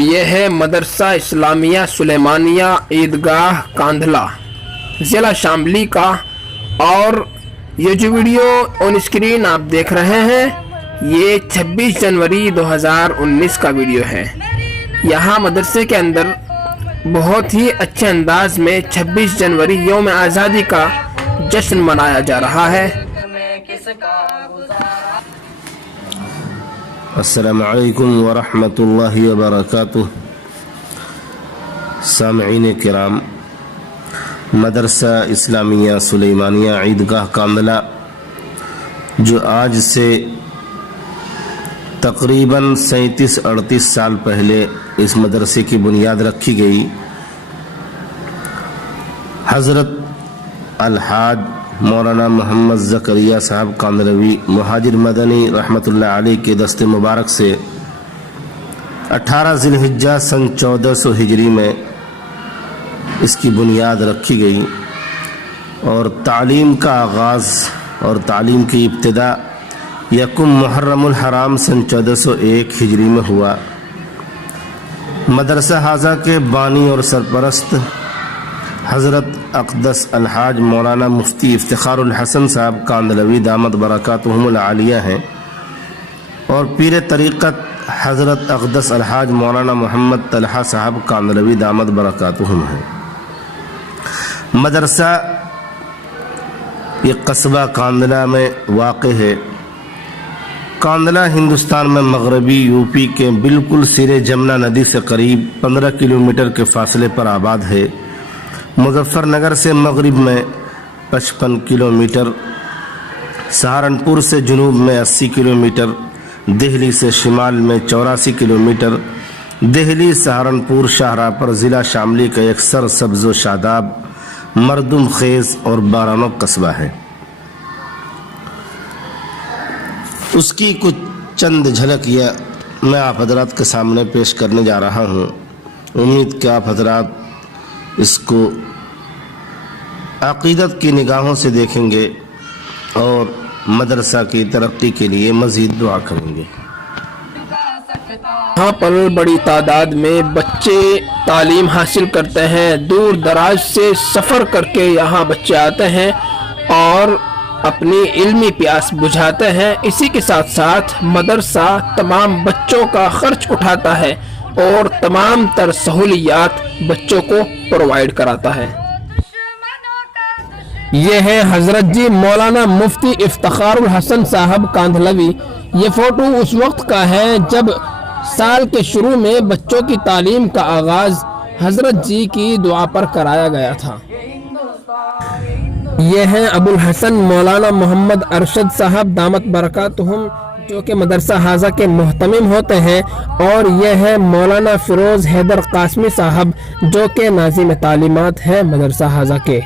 یہ ہے مدرسہ اسلامیہ سلیمانیہ عیدگاہ کاندھلا ضلع شاملی کا، اور یہ جو ویڈیو آن اسکرین آپ دیکھ رہے ہیں یہ 26 جنوری 2019 کا ویڈیو ہے۔ یہاں مدرسے کے اندر بہت ہی اچھے انداز میں 26 جنوری یوم آزادی کا جشن منایا جا رہا ہے۔ السلام علیکم ورحمۃ اللہ وبرکاتہ۔ سامعین کرام، مدرسہ اسلامیہ سلیمانیہ عیدگاہ کاندھلا جو آج سے تقریباً 37-38 سال پہلے اس مدرسے کی بنیاد رکھی گئی، حضرت الحاج مولانا محمد زکریا صاحب کاندھلوی مہاجر مدنی رحمۃ اللہ علیہ کے دست مبارک سے 18 ذی الحجہ سن 1400 ہجری میں اس کی بنیاد رکھی گئی، اور تعلیم کا آغاز اور تعلیم کی ابتدا یکم محرم الحرام سن 1401 ہجری میں ہوا۔ مدرسہ حاضہ کے بانی اور سرپرست حضرت اقدس الحاج مولانا مفتی افتخار الحسن صاحب کاندھلوی دامت برکاتہم العالیہ ہیں، اور پیر طریقت حضرت اقدس الحاج مولانا محمد طلحہ صاحب کاندھلوی دامت برکاتہم ہیں۔ مدرسہ یہ قصبہ کاندھلا میں واقع ہے۔ کاندھلا ہندوستان میں مغربی یو پی کے بالکل سرے جمنا ندی سے قریب 15 کلومیٹر کے فاصلے پر آباد ہے۔ مظفر نگر سے مغرب میں 55 کلومیٹر، سہارنپور سے جنوب میں 80 کلومیٹر، دہلی سے شمال میں 84 کلومیٹر، دہلی سہارنپور شاہراہ پر ضلع شاملی کا ایک سرسبز و شاداب، مردم خیز اور بارانو قصبہ ہے۔ اس کی کچھ چند جھلکیاں میں آپ حضرات کے سامنے پیش کرنے جا رہا ہوں۔ امید کہ آپ حضرات اس کو عقیدت کی نگاہوں سے دیکھیں گے اور مدرسہ کی ترقی کے لیے مزید دعا کریں گے۔ یہاں پر بڑی تعداد میں بچے تعلیم حاصل کرتے ہیں، دور دراز سے سفر کر کے یہاں بچے آتے ہیں اور اپنی علمی پیاس بجھاتے ہیں۔ اسی کے ساتھ ساتھ مدرسہ تمام بچوں کا خرچ اٹھاتا ہے اور تمام تر سہولیات بچوں کو پرووائیڈ کراتا ہے۔ یہ ہے حضرت جی مولانا مفتی افتخار الحسن صاحب کاندھلوی۔ یہ فوٹو اس وقت کا ہے جب سال کے شروع میں بچوں کی تعلیم کا آغاز حضرت جی کی دعا پر کرایا گیا تھا۔ یہ ہیں ابو الحسن مولانا محمد ارشد صاحب دامت برکاتہم، جو کہ مدرسہ حاضہ کے محتمم ہوتے ہیں، اور یہ ہے مولانا فیروز حیدر قاسمی صاحب جو کہ ناظم تعلیمات ہیں مدرسہ حاضہ کے۔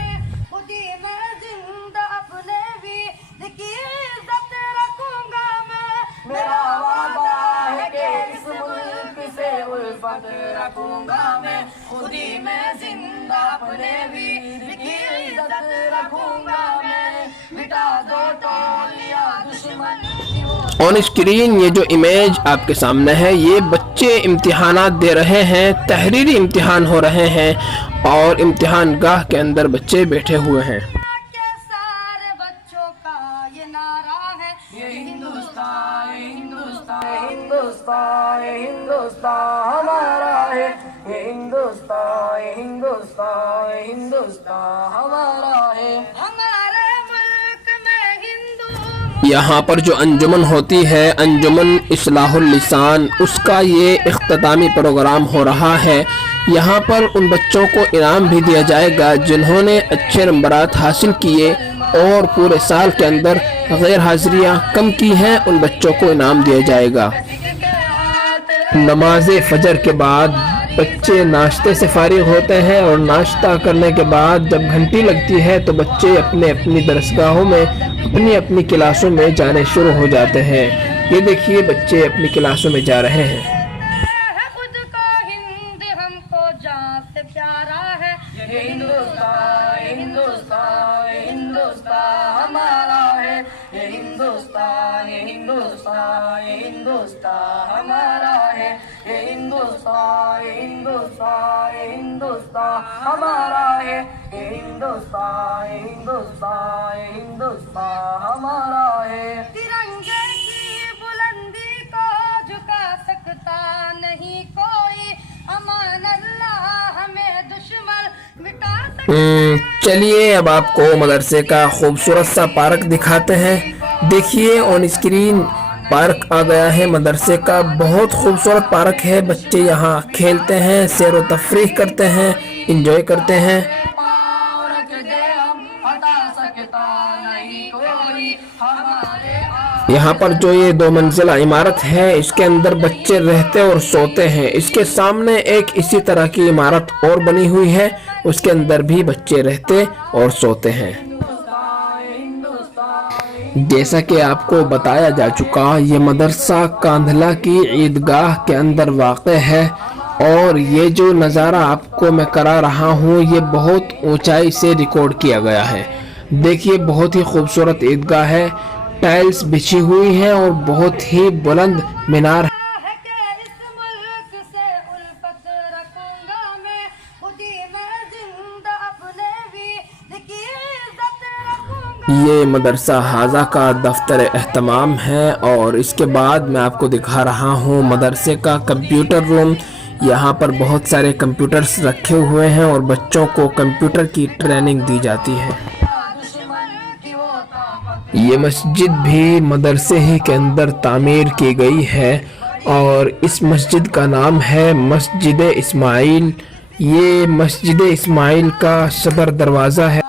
آن اسکرین یہ جو امیج آپ کے سامنے ہے، یہ بچے امتحانات دے رہے ہیں، تحریری امتحان ہو رہے ہیں، اور امتحان گاہ کے اندر بچے بیٹھے ہوئے ہیں۔ یہاں پر جو انجمن ہوتی ہے، انجمن اصلاح اللسان، اس کا یہ اختتامی پروگرام ہو رہا ہے۔ یہاں پر ان بچوں کو انعام بھی دیا جائے گا جنہوں نے اچھے نمبرات حاصل کیے اور پورے سال کے اندر غیر حاضریاں کم کی ہیں، ان بچوں کو انعام دیا جائے گا۔ نماز فجر کے بعد بچے ناشتے سے فارغ ہوتے ہیں، اور ناشتہ کرنے کے بعد جب گھنٹی لگتی ہے تو بچے اپنے اپنی درسگاہوں میں اپنی اپنی کلاسوں میں جانے شروع ہو جاتے ہیں۔ یہ دیکھیے بچے اپنی کلاسوں میں جا رہے ہیں۔ ہندوستان ہمارا ہے، یہ ہندوستان ہندوستان ہندوستان ہندوستان ہمارا ہے، یہ ہندوستان ہندوستان ہندوستان ہمارا ہے۔ ترنگے کی بلندی کو جھکا سکتا نہیں کوئی، امان اللہ ہمیں دشمن مٹا سکتا۔ چلیے اب آپ کو مدرسے کا خوبصورت سا پارک دکھاتے ہیں۔ دیکھیے آن اسکرین پارک آ گیا ہے مدرسے کا، بہت خوبصورت پارک ہے، بچے یہاں کھیلتے ہیں، سیر و تفریح کرتے ہیں، انجوائے کرتے ہیں۔ یہاں پر جو یہ 2 منزلہ عمارت ہے اس کے اندر بچے رہتے اور سوتے ہیں۔ اس کے سامنے ایک اسی طرح کی عمارت اور بنی ہوئی ہے، اس کے اندر بھی بچے رہتے اور سوتے ہیں۔ جیسا کہ آپ کو بتایا جا چکا، یہ مدرسہ کاندھلا کی عیدگاہ کے اندر واقع ہے، اور یہ جو نظارہ آپ کو میں کرا رہا ہوں یہ بہت اونچائی سے ریکارڈ کیا گیا ہے۔ دیکھیے بہت ہی خوبصورت عیدگاہ ہے، ٹائلز بچھی ہوئی ہیں اور بہت ہی بلند مینار ہے۔ یہ مدرسہ حاضہ کا دفتر اہتمام ہے، اور اس کے بعد میں آپ کو دکھا رہا ہوں مدرسے کا کمپیوٹر روم۔ یہاں پر بہت سارے کمپیوٹرز رکھے ہوئے ہیں اور بچوں کو کمپیوٹر کی ٹریننگ دی جاتی ہے۔ یہ مسجد بھی مدرسے ہی کے اندر تعمیر کی گئی ہے، اور اس مسجد کا نام ہے مسجد اسماعیل۔ یہ مسجد اسماعیل کا صدر دروازہ ہے۔